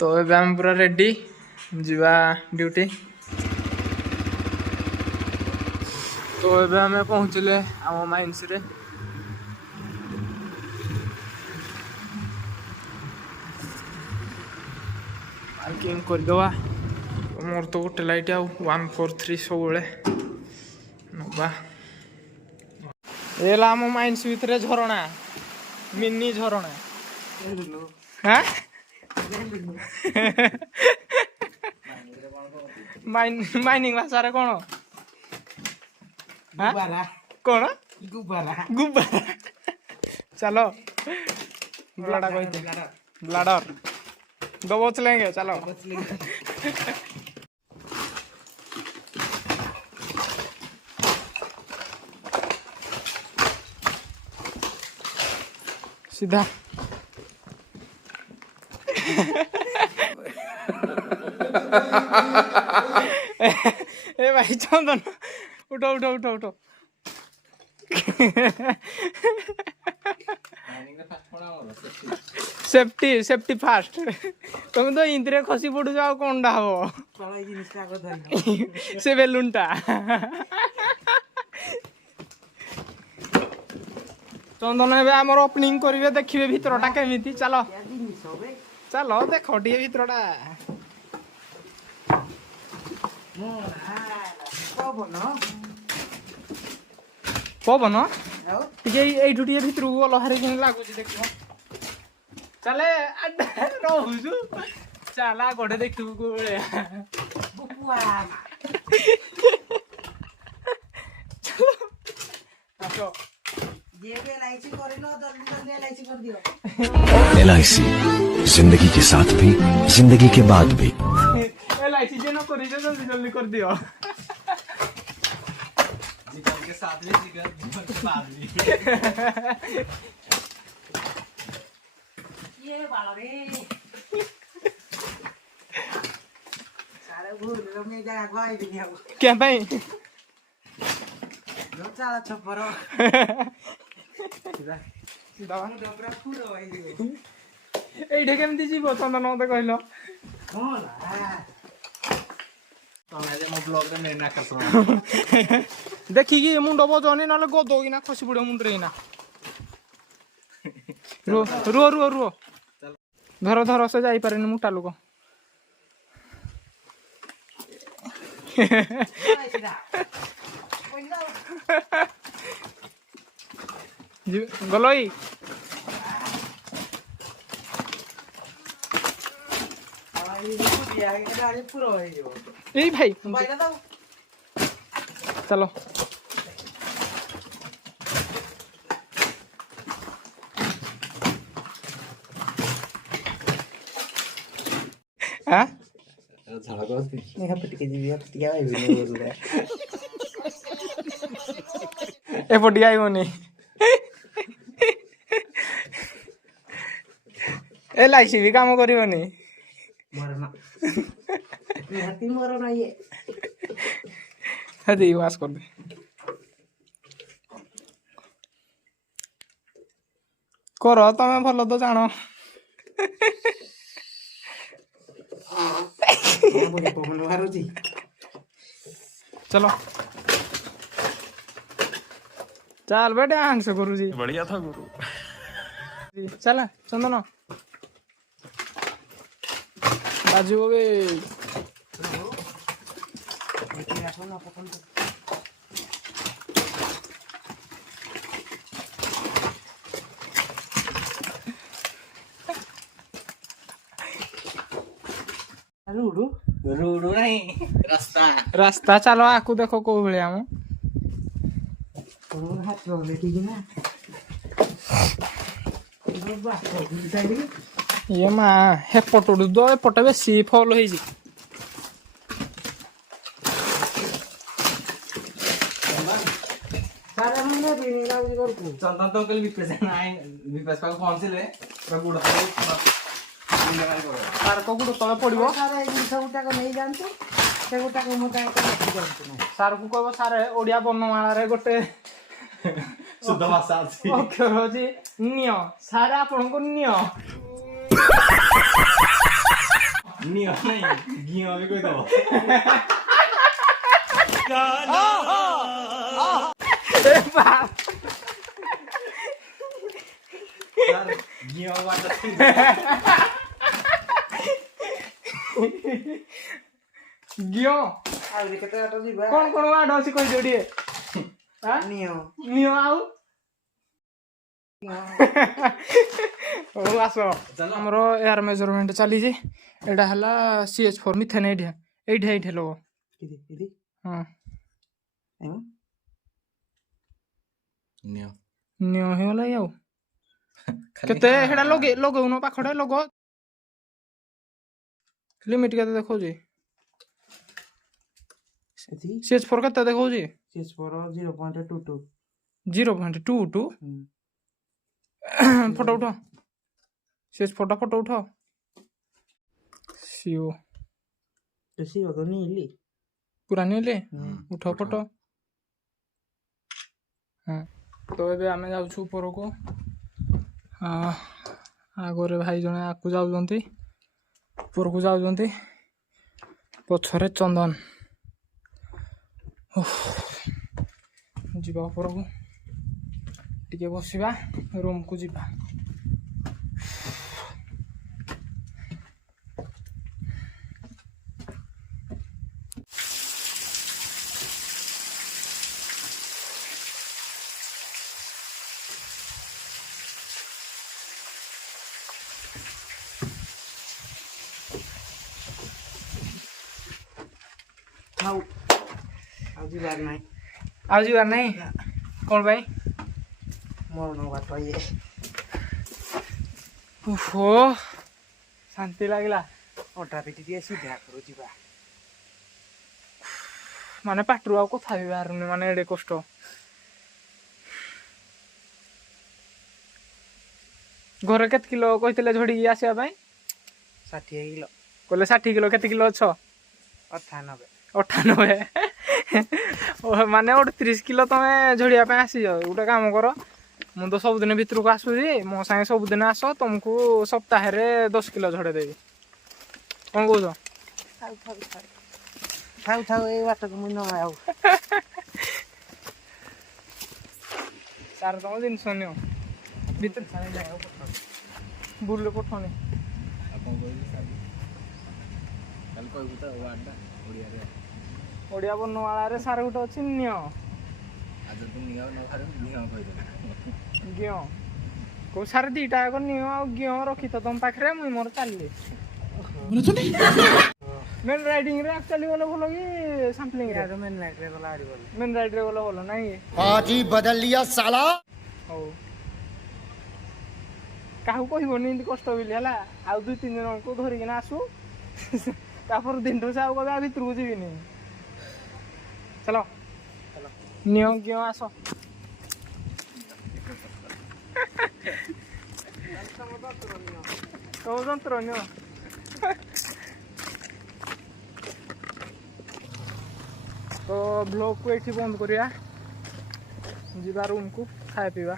तो ଏବେ ଆମେ ପୁରା ରେଡି ଯିବା ड्यूटी। तो ଏବେ ଆମେ ପହଞ୍ଚିଲେ ଆମ ମାଇନ୍ସ ରେ। पार्किंग करदवा। मोर तो गोटे लाइट आउ 143 सबले नबा एला आम माइन्स भितर झरणा मिनी झरणा हाँ माइनिंग भाषा रे कौन कौन गुब्बारा गुब्बारा चलो ब्लाडा कहते ब्लाडर दबोच लेंगे चलो सीधा ए भाई चंदन उठो उठो उठो उठो सेफ्टी सेफ्टी फास्ट तुम तो इंद्रे खसी पड़ू जाओ कौन हम से बेलुनटा चंदन ए आम ओपनिंग करेंगे देखिए भितरटा केमी चलो चलो देख टे भितरटा पवन टे भितर को लहारी लगुच देख चले रोजु चला गोटे देखू को LIC जिंदगी के साथ भी जिंदगी के बाद भी LIC जे न करी जल्दी जल्दी कर दियो जीवन के साथ भी जीवन के बाद भी ये बालो रे सारे भूल में जगह गई भी नहीं क्या भाई लो चला छपरो दवा डबरा पूरा होई एठे केमती जीव चंदन मते कहलो होला तमे जे मो ब्लॉग रे मेना करसो देखि कि मुंड बजनी नले गदो कि ना खसी पड़ो मुंड रे ना रो रो रो रो धर धर से जाई पारेनी मुटा लोक गलई ए भाई चलो हाँ एपटे आईबनी LIC भी काम करनी वास कर दे कर तमें भल तो जान चलो चल बेटे डांस गुरु जी बढ़िया था गुरु चल चंदन बाजू गे रूडू रूडू नहीं रास्ता रास्ता चलो आकु देखो को भले हम हाथ रोले ठीक ना ये माँ हेपट दो एपट बेसी फल हो चंदन तो कल विपेश पहुंचले सार को गुड़ तले पड़ो सार को कह सारे ओडिया वर्णमाला गोटे शुद्ध भाषा अक्षर होची निय सारे आपन को निय नियो नहीं गियो भी कोई दबो यार गियो वाला गियो ଆଉ କେତେ ବାଟ ଯିବା କଣ ୱାର୍ଡ ଅଛି କହିଦିଅ ଟିକେ ନିଅ ନିଅ ଆଉ ହଉ ଆସ ଆମର ଏୟାର ମେଜରମେଣ୍ଟ ଚାଲିଛି ଏଇଟା ହେଲା CH4 ମିଥେନ୍ ଏଇଠି ଲୋକ ହଁ नियो ନିଅ ହେଇଗଲା ଆଉ କେତେ ହେଟା ଲଗଉନ ପାଖରେ ଲଗ ଲିମିଟ କେତେ ଦେଖଉଛି CH4 କେତେ ଦେଖଉଛି CH4 0.22 0.22 ଫଟୋ ଉଠ CH4 ଫଟୋ ଉଠ ସିଓ ସିଓ ତ ନିଲି ପୁରା ନେଲେ ଉଠ ଫଟୋ ହଁ ତ ଏବେ ଆମେ ଯାଉଛୁ ଉପରକୁ ଆଗରେ ଭାଇ ଜଣେ ଆଗକୁ ଯାଉଛନ୍ତି ଉପରକୁ ଯାଉଛନ୍ତି ପଛରେ ଚନ୍ଦନ ଯିବା ଉପରକୁ ଟିକେ ବସିବା ରୁମକୁ ଯିବା ଆଉ ଯିବାର ନାହିଁ ଆଉ ଯିବାର ନାହିଁ କ'ଣ ପାଇଁ ମରଣ ବାଟ ଇଏ ଓହୋ ଶାନ୍ତି ଲାଗିଲା ଅଟା ପିଟି ଟିକେ ସିଧା କରୁ ଯିବା ମାନେ ପାଟିରୁ ଆଉ କଥା ବି ବାହାରୁନି ମାନେ ଏଡ଼େ କଷ୍ଟ ଘରେ କେତେ କିଲୋ କହିଥିଲେ ଝଡ଼ିକି ଆସିବା ପାଇଁ 60 କିଲୋ କହିଲେ 60 କିଲୋ କେତେ କିଲୋ ଅଛ 98 ମାନେ 38 କିଲୋ ତମେ ଝଡ଼ିବା ପାଇଁ ଆସିଛ ଗୋଟେ କାମ କର ମୁଁ ତ ସବୁଦିନ ଭିତରକୁ ଆସୁଛି ମୋ ସାଙ୍ଗେ ସବୁଦିନ ଆସ ତମକୁ ସପ୍ତାହରେ 10 କିଲୋ ଝଡ଼େଇ ଦେବି କ'ଣ କହୁଛ ଥାଉ ଏଇ ବାଟକୁ ମୁଁ ନ ଆଉ ସାର୍ ତମ ଜିନିଷ ନିଅ ଭିତରେ ବୁଲ ପଠଉନି ଆପଣ କହିବି କାଲି କହିବୁ ତ ୱାର୍ଡଟା ଓଡ଼ିଆରେ ଓଡ଼ିଆ ବର୍ଣ୍ଣମାଳାରେ ସାର୍ ଗୋଟେ ଅଛି ନିଅ ଆଜି ତୁ ନିଅ ନ ଖାରେ ନିଅ କହିଦେବେ ଜ୍ଞ କୋଉ ସାର୍ ଦିଟା ଯାକ ନିଅ ଆଉ ଜ୍ଞ ରଖିଥ ତମ ପାଖରେ ମୁଇଁ ମୋର ଚାଲିଲି ମେନ୍ ରାଇଡିଂରେ ଆକ୍ଚୁଆଲି ଗଲେ ଭଲ କି ସାମ୍ପଲିଂରେ ମେନ୍ ଲାଇଟ୍ରେ ଗଲା ଆହୁରି ଭଲ ମେନ୍ ରାଇଡ୍ରେ ଗଲେ ଭଲ ନାଇଁ पार्टी बदल लिया साला ହଉ କାହାକୁ କହିବନି ଏମିତି କଷ୍ଟ ବୋଲି ହେଲା ଆଉ 2-3 ଜଣଙ୍କୁ ଧରିକିନା ଆସୁ ତାପରେ ଦିନଠୁ ସେ ଆଉ କବେ ଭିତରକୁ ଯିବିନି ଚାଲ ନିଅ ଜ୍ଞ ଆସ ତମ ଯନ୍ତ୍ର ନିଅ ତ ବ୍ଲଗକୁ ଏଇଠି ବନ୍ଦ କରିବା ଯିବା ରୁମକୁ ଖାଇବା ପିଇବା